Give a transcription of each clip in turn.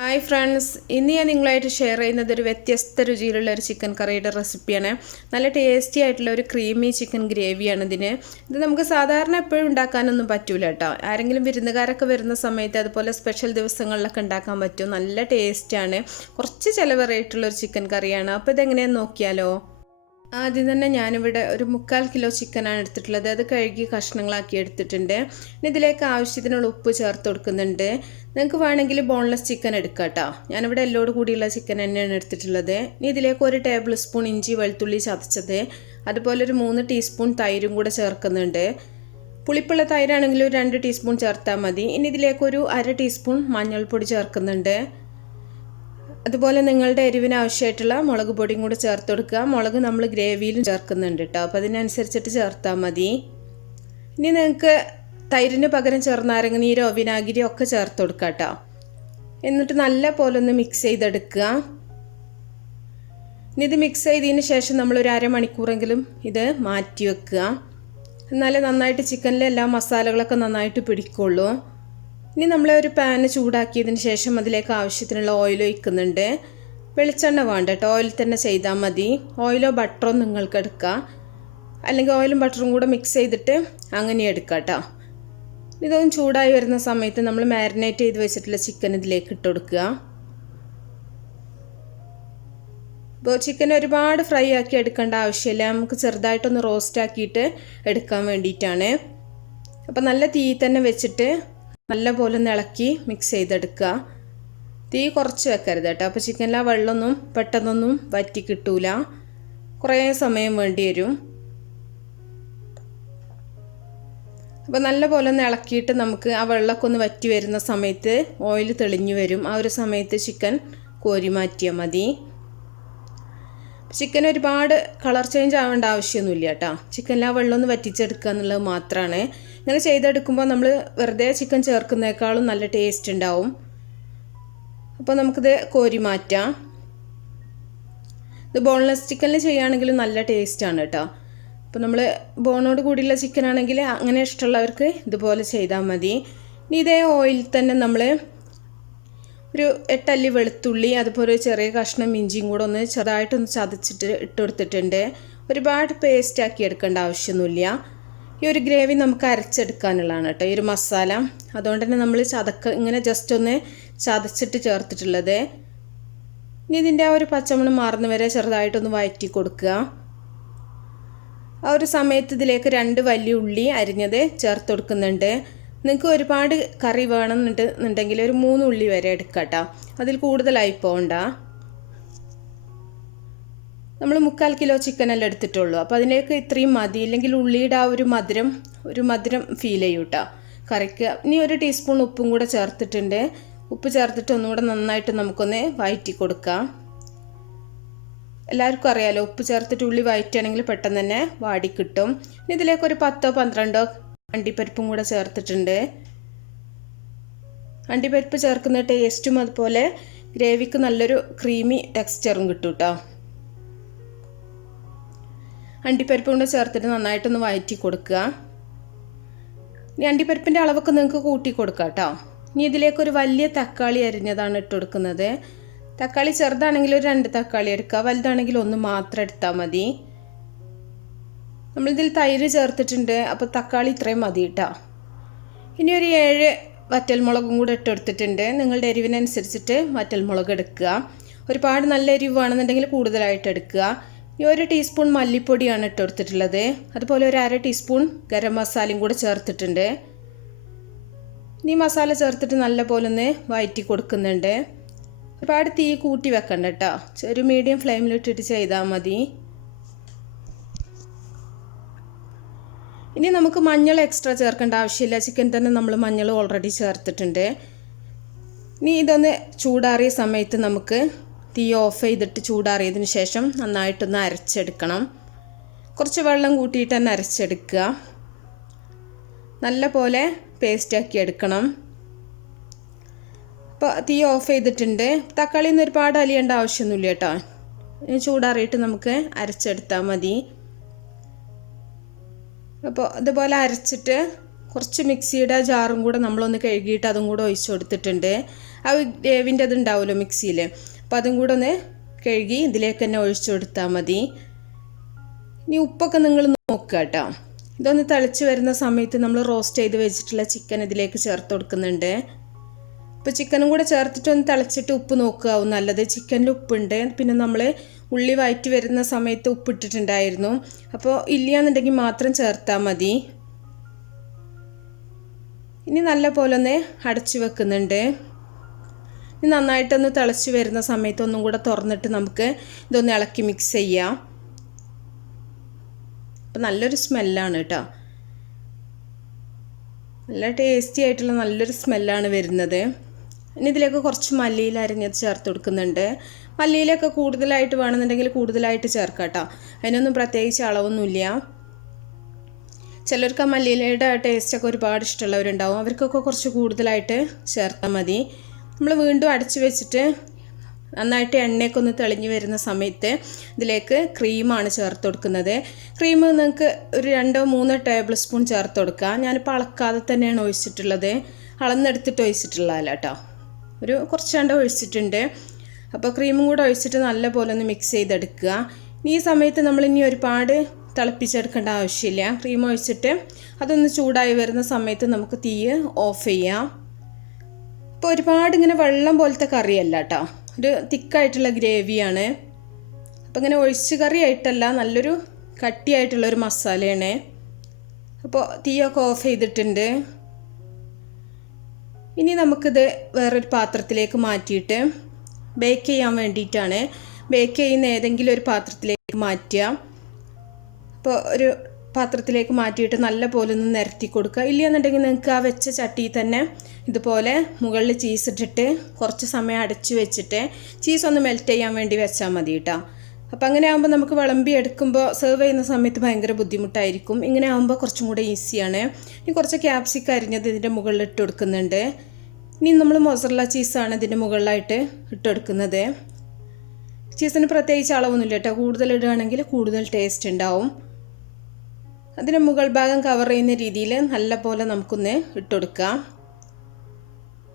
Hi friends, ഇന്ന് ഞാൻ നിങ്ങളായിട്ട് ഷെയർ ചെയ്യുന്നത് ഒരു വ്യത്യസ്ത രുചിയിലുള്ള ഒരു ചിക്കൻ കറിയുടെ റെസിപ്പിയാണ്. നല്ല ടേസ്റ്റി ആയിട്ടുള്ള ഒരു ക്രീമി ചിക്കൻ ഗ്രേവിയാണ് ഇത് നമുക്ക് സാധാരണ എപ്പോഴും ഉണ്ടാക്കാനൊന്നും പറ്റൂല കേട്ടോ. ആരെങ്കിലും വിരുന്നുകാരൊക്കെ വരുന്ന സമയത്ത് അതുപോലെ സ്പെഷ്യൽ ദിവസങ്ങളിലൊക്കെ ഉണ്ടാക്കാൻ പറ്റും. നല്ല ടേസ്റ്റാണ്. കുറച്ച് ചിലവേറിയിട്ടുള്ളൊരു ചിക്കൻ കറിയാണ്. അപ്പോൾ ഇതെങ്ങനെയാണെന്ന് നോക്കിയാലോ. ആദ്യം തന്നെ ഞാനിവിടെ ഒരു 3/4 കിലോ ചിക്കനാണ് എടുത്തിട്ടുള്ളത്. അത് കഴുകി കഷ്ണങ്ങളാക്കി എടുത്തിട്ടുണ്ട്. ഇനി ഇതിലേക്ക് ആവശ്യത്തിനുള്ള ഉപ്പ് ചേർത്ത് കൊടുക്കുന്നുണ്ട്. നിങ്ങൾക്ക് വേണമെങ്കിൽ ബോൺലെസ് ചിക്കൻ എടുക്കാം കേട്ടോ. ഞാനിവിടെ എല്ലോട് കൂടിയുള്ള ചിക്കൻ തന്നെയാണ് എടുത്തിട്ടുള്ളത്. ഇനി ഇതിലേക്ക് 1 ടേബിൾ സ്പൂൺ ഇഞ്ചി വെളുത്തുള്ളി ചതച്ചത്, അതുപോലെ ഒരു 3 ടീസ്പൂൺ തൈരും കൂടെ ചേർക്കുന്നുണ്ട്. പുളിപ്പുള്ള തൈരാണെങ്കിൽ ഒരു 2 ടീസ്പൂൺ ചേർത്താൽ മതി. ഇനി ഇതിലേക്ക് ഒരു 1/2 ടീസ്പൂൺ മഞ്ഞൾപ്പൊടി ചേർക്കുന്നുണ്ട്. അതുപോലെ നിങ്ങളുടെ എരിവിന് ആവശ്യമായിട്ടുള്ള മുളക് പൊടിയും കൂടെ ചേർത്ത് കൊടുക്കുക. മുളക് നമ്മൾ ഗ്രേവിയിലും ചേർക്കുന്നുണ്ട് കേട്ടോ, അപ്പോൾ അതിനനുസരിച്ചിട്ട് ചേർത്താൽ മതി. ഇനി നിങ്ങൾക്ക് തൈരിന് പകരം ചെറുനാരങ്ങ നീരോ വിനാഗിരിയോ ഒക്കെ ചേർത്ത് കൊടുക്കുക കേട്ടോ. എന്നിട്ട് നല്ല പോലെ ഒന്ന് മിക്സ് ചെയ്തെടുക്കുക. ഇനി ഇത് മിക്സ് ചെയ്തതിന് ശേഷം നമ്മളൊരു അരമണിക്കൂറെങ്കിലും ഇത് മാറ്റി വെക്കുക. എന്നാലേ നന്നായിട്ട് ചിക്കനിലെ എല്ലാ മസാലകളൊക്കെ നന്നായിട്ട് പിടിക്കുള്ളൂ. ഇനി നമ്മൾ ഒരു പാന് ചൂടാക്കിയതിന് ശേഷം അതിലേക്ക് ആവശ്യത്തിനുള്ള ഓയിൽ ഒഴിക്കുന്നുണ്ട്. വെളിച്ചെണ്ണ വേണ്ട കേട്ടോ, ഓയിൽ തന്നെ ചെയ്താൽ മതി. ഓയിലോ ബട്ടറോ നിങ്ങൾക്ക് എടുക്കാം, അല്ലെങ്കിൽ ഓയിലും ബട്ടറും കൂടെ മിക്സ് ചെയ്തിട്ട് അങ്ങനെ എടുക്കാം കേട്ടോ. ഇതൊന്നും ചൂടായി വരുന്ന സമയത്ത് നമ്മൾ മാരിനേറ്റ് ചെയ്ത് വെച്ചിട്ടുള്ള ചിക്കൻ ഇതിലേക്ക് ഇട്ട് കൊടുക്കുക. ഇപ്പോൾ ചിക്കൻ ഒരുപാട് ഫ്രൈ ആക്കി എടുക്കേണ്ട ആവശ്യമില്ല, നമുക്ക് ചെറുതായിട്ടൊന്ന് റോസ്റ്റ് ആക്കിയിട്ട് എടുക്കാൻ വേണ്ടിയിട്ടാണ്. അപ്പോൾ നല്ല തീ തന്നെ വെച്ചിട്ട് നല്ലപോലെ ഒന്ന് ഇളക്കി മിക്സ് ചെയ്തെടുക്കുക. തീ കുറച്ച് വെക്കരുത് കേട്ടോ, അപ്പോൾ ചിക്കനിലെ വെള്ളമൊന്നും പെട്ടെന്നൊന്നും വറ്റി കിട്ടൂല, കുറേ സമയം വേണ്ടി വരും. അപ്പോൾ നല്ലപോലെ ഒന്ന് ഇളക്കിയിട്ട് നമുക്ക് ആ വെള്ളമൊക്കെ ഒന്ന് വറ്റി വരുന്ന സമയത്ത് ഓയിൽ തെളിഞ്ഞു വരും. ആ ഒരു സമയത്ത് ചിക്കൻ കോരി മാറ്റിയാൽ മതി. ചിക്കൻ ഒരുപാട് കളർ ചേഞ്ച് ആവേണ്ട ആവശ്യമൊന്നുമില്ല കേട്ടോ. ചിക്കനിൽ ആ വെള്ളം ഒന്ന് വറ്റിച്ചെടുക്കുക എന്നുള്ളത് മാത്രമാണ്. ഇങ്ങനെ ചെയ്തെടുക്കുമ്പോൾ നമ്മൾ വെറുതെ ചിക്കൻ ചേർക്കുന്നേക്കാളും നല്ല ടേസ്റ്റ് ഉണ്ടാവും. അപ്പോൾ നമുക്കിത് കോരി മാറ്റാം. ഇത് ബോൺലെസ് ചിക്കനിൽ ചെയ്യുകയാണെങ്കിലും നല്ല ടേസ്റ്റാണ് കേട്ടോ. അപ്പോൾ നമ്മൾ ബോണോട് കൂടിയുള്ള ചിക്കൻ ആണെങ്കിൽ അങ്ങനെ ഇഷ്ടമുള്ളവർക്ക് ഇതുപോലെ ചെയ്താൽ മതി. ഇനി ഇതേ ഓയിൽ തന്നെ നമ്മൾ ഒരു 8 അല്ലി വെളുത്തുള്ളി, അതുപോലെ ഒരു ചെറിയ കഷ്ണം ഇഞ്ചിയും കൂടെ ഒന്ന് ചെറുതായിട്ടൊന്ന് ചതച്ചിട്ട് ഇട്ട് കൊടുത്തിട്ടുണ്ട്. ഒരുപാട് പേസ്റ്റ് ആക്കി എടുക്കേണ്ട ആവശ്യമൊന്നുമില്ല. ഈ ഒരു ഗ്രേവി നമുക്ക് അരച്ചെടുക്കാനുള്ളതാണ് കേട്ടോ, ഈ ഒരു മസാല. അതുകൊണ്ട് തന്നെ നമ്മൾ ഇങ്ങനെ ജസ്റ്റ് ഒന്ന് ചതച്ചിട്ട് ചേർത്തിട്ടുള്ളത്. ഇനി ഇതിൻ്റെ ആ ഒരു പച്ചമണം മാറുന്ന വരെ ചെറുതായിട്ടൊന്ന് വഴറ്റി കൊടുക്കുക. ആ ഒരു സമയത്ത് ഇതിലേക്ക് 2 വലിയ ഉള്ളി അരിഞ്ഞത് ചേർത്ത് കൊടുക്കുന്നുണ്ട്. നിങ്ങൾക്ക് ഒരുപാട് കറി വേണമെന്നുണ്ടെങ്കിൽ ഒരു 3 ഉള്ളി വരെ എടുക്കാം കേട്ടോ, അതിൽ കൂടുതലായി പോകണ്ട. നമ്മൾ 3/4 കിലോ ചിക്കനെല്ലാം എടുത്തിട്ടുള്ളൂ, അപ്പോൾ അതിലേക്ക് ഇത്രയും മതി. ഇല്ലെങ്കിൽ ഉള്ളിയുടെ ആ ഒരു മധുരം ഫീൽ ചെയ്യും കേട്ടോ കറിക്ക്. ഇനി 1 ടീസ്പൂൺ ഉപ്പും കൂടെ ചേർത്തിട്ടുണ്ട്. ഉപ്പ് ചേർത്തിട്ട് ഒന്നുകൂടെ നന്നായിട്ട് നമുക്കൊന്ന് വഴറ്റി കൊടുക്കാം. എല്ലാവർക്കും അറിയാലോ, ഉപ്പ് ചേർത്തിട്ട് ഉള്ളി വഴറ്റുകയാണെങ്കിൽ പെട്ടെന്ന് തന്നെ വാടി കിട്ടും. ഇനി ഇതിലേക്ക് ഒരു 10-12 അണ്ടിപ്പരിപ്പും കൂടെ ചേർത്തിട്ടുണ്ട്. അണ്ടിപ്പരിപ്പ് ചേർക്കുന്ന ടേസ്റ്റും അതുപോലെ ഗ്രേവിക്ക് നല്ലൊരു ക്രീമി ടെക്സ്ചറും കിട്ടും കേട്ടോ. അണ്ടിപ്പരിപ്പും കൂടെ ചേർത്തിട്ട് നന്നായിട്ടൊന്ന് വഴറ്റി കൊടുക്കുക. ഇനി അണ്ടിപ്പരിപ്പിൻ്റെ അളവൊക്കെ നിങ്ങൾക്ക് കൂട്ടി കൊടുക്കാം കേട്ടോ. ഇനി ഇതിലേക്കൊരു വലിയ തക്കാളി അരിഞ്ഞതാണ് ഇട്ട് കൊടുക്കുന്നത്. തക്കാളി ചെറുതാണെങ്കിൽ ഒരു 2 തക്കാളി എടുക്കുക, വലുതാണെങ്കിൽ 1 മാത്രം എടുത്താൽ മതി. നമ്മളിതിൽ തൈര് ചേർത്തിട്ടുണ്ട്, അപ്പോൾ തക്കാളി ഇത്രയും മതി കേട്ടോ. ഇനി ഒരു 7 വറ്റൽമുളകും കൂടെ ഇട്ടെടുത്തിട്ടുണ്ട്. നിങ്ങളുടെ എരിവിനനുസരിച്ചിട്ട് വറ്റൽമുളക് എടുക്കുക. ഒരുപാട് നല്ല എരിവ് വേണമെന്നുണ്ടെങ്കിൽ കൂടുതലായിട്ട് എടുക്കുക. ഈ 1 ടീസ്പൂൺ മല്ലിപ്പൊടിയാണ് ഇട്ടെടുത്തിട്ടുള്ളത്. അതുപോലെ ഒരു 1/2 ടീസ്പൂൺ ഗരം മസാലയും കൂടെ ചേർത്തിട്ടുണ്ട്. ഇനി മസാല ചേർത്തിട്ട് നല്ലപോലെ ഒന്ന് വഴറ്റി കൊടുക്കുന്നുണ്ട്. ഒരുപാട് തീ കൂട്ടി വെക്കണ്ട കേട്ടോ, ഒരു മീഡിയം ഫ്ലെയിമിലിട്ടിട്ട് ചെയ്താൽ മതി. ഇനി നമുക്ക് മഞ്ഞൾ എക്സ്ട്രാ ചേർക്കേണ്ട ആവശ്യമില്ല, ചിക്കൻ തന്നെ നമ്മൾ മഞ്ഞൾ ഓൾറെഡി ചേർത്തിട്ടുണ്ട്. ഇനി ഇതൊന്ന് ചൂടാറിയ സമയത്ത് നമുക്ക് തീ ഓഫ് ചെയ്തിട്ട് ചൂടാറിയതിന് ശേഷം നന്നായിട്ടൊന്ന് അരച്ചെടുക്കണം. കുറച്ച് വെള്ളം കൂട്ടിയിട്ട് തന്നെ അരച്ചെടുക്കുക. നല്ല പോലെ പേസ്റ്റാക്കി എടുക്കണം. അപ്പോൾ തീ ഓഫ് ചെയ്തിട്ടുണ്ട്. തക്കാളിയൊന്നും ഒരുപാട് അലിയേണ്ട ആവശ്യമൊന്നുമില്ല കേട്ടോ. ചൂടാറിയിട്ട് നമുക്ക് അരച്ചെടുത്താൽ മതി. അപ്പോൾ ഇതുപോലെ അരച്ചിട്ട് കുറച്ച് മിക്സിയുടെ ജാറും കൂടെ നമ്മളൊന്ന് കഴുകിയിട്ട് അതും കൂടെ ഒഴിച്ച് കൊടുത്തിട്ടുണ്ട്. ആ ഗ്രേവിൻ്റെ അത് ഉണ്ടാവുമല്ലോ മിക്സിയിൽ. അപ്പോൾ അതും കൂടെ ഒന്ന് കഴുകി ഇതിലേക്ക് തന്നെ ഒഴിച്ചു കൊടുത്താൽ മതി. ഇനി ഉപ്പൊക്കെ നിങ്ങൾ നോക്കുക കേട്ടോ. ഇതൊന്ന് തിളച്ച് വരുന്ന സമയത്ത് നമ്മൾ റോസ്റ്റ് ചെയ്ത് വെച്ചിട്ടുള്ള ചിക്കൻ ഇതിലേക്ക് ചേർത്ത് കൊടുക്കുന്നുണ്ട്. ഇപ്പോൾ ചിക്കനും കൂടെ ചേർത്തിട്ടൊന്ന് തിളച്ചിട്ട് ഉപ്പ് നോക്കുകയാവും നല്ലത്. ചിക്കനിൽ ഉപ്പുണ്ട്. പിന്നെ നമ്മൾ ഉള്ളി വഴറ്റി വരുന്ന സമയത്ത് ഉപ്പിട്ടിട്ടുണ്ടായിരുന്നു. അപ്പോൾ ഇല്ലയെന്നുണ്ടെങ്കിൽ മാത്രം ചേർത്താൽ മതി. ഇനി നല്ല പോലെ ഒന്ന് അടച്ചു വെക്കുന്നുണ്ട്. ഇനി നന്നായിട്ടൊന്ന് തിളച്ച് വരുന്ന സമയത്ത് ഒന്നും കൂടെ തുറന്നിട്ട് നമുക്ക് ഇതൊന്ന് ഇളക്കി മിക്സ് ചെയ്യാം. അപ്പം നല്ലൊരു സ്മെല്ലാണ് കേട്ടോ. നല്ല ടേസ്റ്റി ആയിട്ടുള്ള നല്ലൊരു സ്മെല്ലാണ് വരുന്നത്. ഇനി ഇതിലേക്ക് കുറച്ച് മല്ലിയില അരിഞ്ഞത് ചേർത്ത് കൊടുക്കുന്നുണ്ട്. മല്ലിയിലൊക്കെ കൂടുതലായിട്ട് വേണമെന്നുണ്ടെങ്കിൽ കൂടുതലായിട്ട് ചേർക്കാം കേട്ടോ. അതിനൊന്നും പ്രത്യേകിച്ച് അളവൊന്നുമില്ല. ചിലർക്ക് ആ മല്ലിയിലയുടെ ടേസ്റ്റൊക്കെ ഒരുപാട് ഇഷ്ടമുള്ളവരുണ്ടാവും. അവർക്കൊക്കെ കുറച്ച് കൂടുതലായിട്ട് ചേർത്താൽ മതി. നമ്മൾ വീണ്ടും അടച്ച് വെച്ചിട്ട് നന്നായിട്ട് എണ്ണയൊക്കെ ഒന്ന് തെളിഞ്ഞ് വരുന്ന സമയത്ത് ഇതിലേക്ക് ക്രീമാണ് ചേർത്ത് കൊടുക്കുന്നത്. ക്രീം നിങ്ങൾക്ക് ഒരു 2-3 ടേബിൾ സ്പൂൺ ചേർത്ത് കൊടുക്കുക. ഞാനിപ്പോൾ അളക്കാതെ തന്നെയാണ് ഒഴിച്ചിട്ടുള്ളത്. അളന്നെടുത്തിട്ട് ഒഴിച്ചിട്ടുള്ളതല്ല കേട്ടോ. ഒരു കുറച്ചാണ്ട് ഒഴിച്ചിട്ടുണ്ട്. അപ്പോൾ ക്രീമും കൂടെ ഒഴിച്ചിട്ട് നല്ല പോലെ ഒന്ന് മിക്സ് ചെയ്തെടുക്കുക. ഈ സമയത്ത് നമ്മളിനി ഒരുപാട് തിളപ്പിച്ചെടുക്കേണ്ട ആവശ്യമില്ല. ക്രീം ഒഴിച്ചിട്ട് അതൊന്ന് ചൂടായി വരുന്ന സമയത്ത് നമുക്ക് തീ ഓഫ് ചെയ്യാം. ഇപ്പോൾ ഒരുപാട് ഇങ്ങനെ വെള്ളം പോലത്തെ കറിയല്ല കേട്ടോ. ഒരു തിക്കായിട്ടുള്ള ഗ്രേവിയാണ്. അപ്പോൾ ഇങ്ങനെ ഒഴിച്ച് കറി ആയിട്ടല്ല, നല്ലൊരു കട്ടിയായിട്ടുള്ളൊരു മസാലയാണ്. അപ്പോൾ തീയൊക്കെ ഓഫ് ചെയ്തിട്ടുണ്ട്. ഇനി നമുക്കിത് വേറൊരു പാത്രത്തിലേക്ക് മാറ്റിയിട്ട് ബേക്ക് ചെയ്യാൻ വേണ്ടിയിട്ടാണ്. ബേക്ക് ചെയ്യുന്ന ഏതെങ്കിലും ഒരു പാത്രത്തിലേക്ക് മാറ്റുക. അപ്പോൾ ഒരു പാത്രത്തിലേക്ക് മാറ്റിയിട്ട് നല്ല പോലെ ഒന്ന് നിരത്തി കൊടുക്കുക. ഇല്ലയെന്നുണ്ടെങ്കിൽ നിങ്ങൾക്ക് ആ വെച്ച ചട്ടിയിൽ തന്നെ ഇതുപോലെ മുകളിൽ ചീസ് ഇട്ടിട്ട് കുറച്ച് സമയം അടച്ചു വെച്ചിട്ട് ചീസ് ഒന്ന് മെൽറ്റ് ചെയ്യാൻ വേണ്ടി വെച്ചാൽ മതി കേട്ടോ. അപ്പോൾ അങ്ങനെ ആകുമ്പോൾ നമുക്ക് വിളമ്പി എടുക്കുമ്പോൾ സെർവ് ചെയ്യുന്ന സമയത്ത് ഭയങ്കര ബുദ്ധിമുട്ടായിരിക്കും. ഇങ്ങനെ ആകുമ്പോൾ കുറച്ചും കൂടെ ഈസിയാണ്. ഇനി കുറച്ച് ക്യാപ്സിക്കം അരിഞ്ഞത് ഇതിൻ്റെ മുകളിൽ ഇട്ട് കൊടുക്കുന്നുണ്ട്. ഇനി നമ്മൾ മൊസറല്ല ചീസാണ് ഇതിൻ്റെ മുകളിലായിട്ട് ഇട്ട് കൊടുക്കുന്നത്. ചീസിന് പ്രത്യേകിച്ച് അളവൊന്നുമില്ല കേട്ടോ. കൂടുതൽ ഇടുകയാണെങ്കിൽ കൂടുതൽ ടേസ്റ്റ് ഉണ്ടാവും. അതിൻ്റെ മുകൾ ഭാഗം കവർ ചെയ്യുന്ന രീതിയിൽ നല്ല പോലെ നമുക്കൊന്ന് ഇട്ട് കൊടുക്കാം.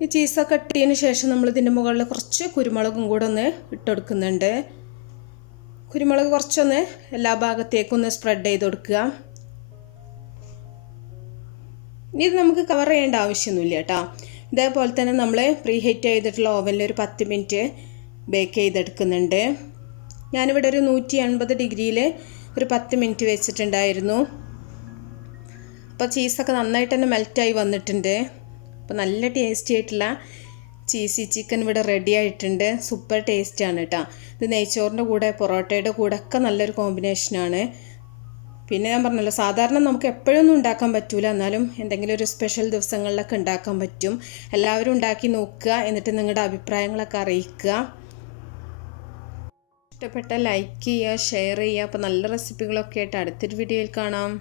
ഈ ചീസൊക്കെ ഇട്ടതിന് ശേഷം നമ്മളിതിൻ്റെ മുകളിൽ കുറച്ച് കുരുമുളകും കൂടെ ഒന്ന് ഇട്ട് കൊടുക്കുന്നുണ്ട്. കുരുമുളക് കുറച്ചൊന്ന് എല്ലാ ഭാഗത്തേക്കും ഒന്ന് സ്പ്രെഡ് ചെയ്ത് കൊടുക്കുക. ഇനി ഇത് നമുക്ക് കവർ ചെയ്യേണ്ട ആവശ്യമൊന്നുമില്ല കേട്ടോ. ഇതേപോലെ തന്നെ നമ്മൾ പ്രീ ഹീറ്റ് ചെയ്തിട്ടുള്ള ഓവനിൽ ഒരു 10 മിനിറ്റ് ബേക്ക് ചെയ്തെടുക്കുന്നുണ്ട്. ഞാനിവിടെ ഒരു 180 ഡിഗ്രിയിൽ ഒരു 10 മിനിറ്റ് വെച്ചിട്ടുണ്ടായിരുന്നു. അപ്പോൾ ചീസൊക്കെ നന്നായിട്ട് തന്നെ മെൽറ്റായി വന്നിട്ടുണ്ട്. അപ്പോൾ നല്ല ടേസ്റ്റി ആയിട്ടുള്ള ചീസി ചിക്കൻ ഇവിടെ റെഡി ആയിട്ടുണ്ട്. സൂപ്പർ ടേസ്റ്റാണ് കേട്ടോ. ഇത് നെയ്ച്ചോറിൻ്റെ കൂടെ പൊറോട്ടയുടെ കൂടെ ഒക്കെ നല്ലൊരു കോമ്പിനേഷനാണ്. പിന്നെ ഞാൻ പറഞ്ഞല്ലോ, സാധാരണ നമുക്ക് എപ്പോഴൊന്നും ഉണ്ടാക്കാൻ പറ്റില്ല, എന്നാലും എന്തെങ്കിലും ഒരു സ്പെഷ്യൽ ദിവസങ്ങളിലൊക്കെ ഉണ്ടാക്കാൻ പറ്റും. എല്ലാവരും ഉണ്ടാക്കി നോക്കുക. എന്നിട്ട് നിങ്ങളുടെ അഭിപ്രായങ്ങളൊക്കെ അറിയിക്കുക. ഇഷ്ടപ്പെട്ട ലൈക്ക് ചെയ്യുക, ഷെയർ ചെയ്യുക. അപ്പോൾ നല്ല റെസിപ്പികളൊക്കെ ആയിട്ട് അടുത്തൊരു വീഡിയോയിൽ കാണാം.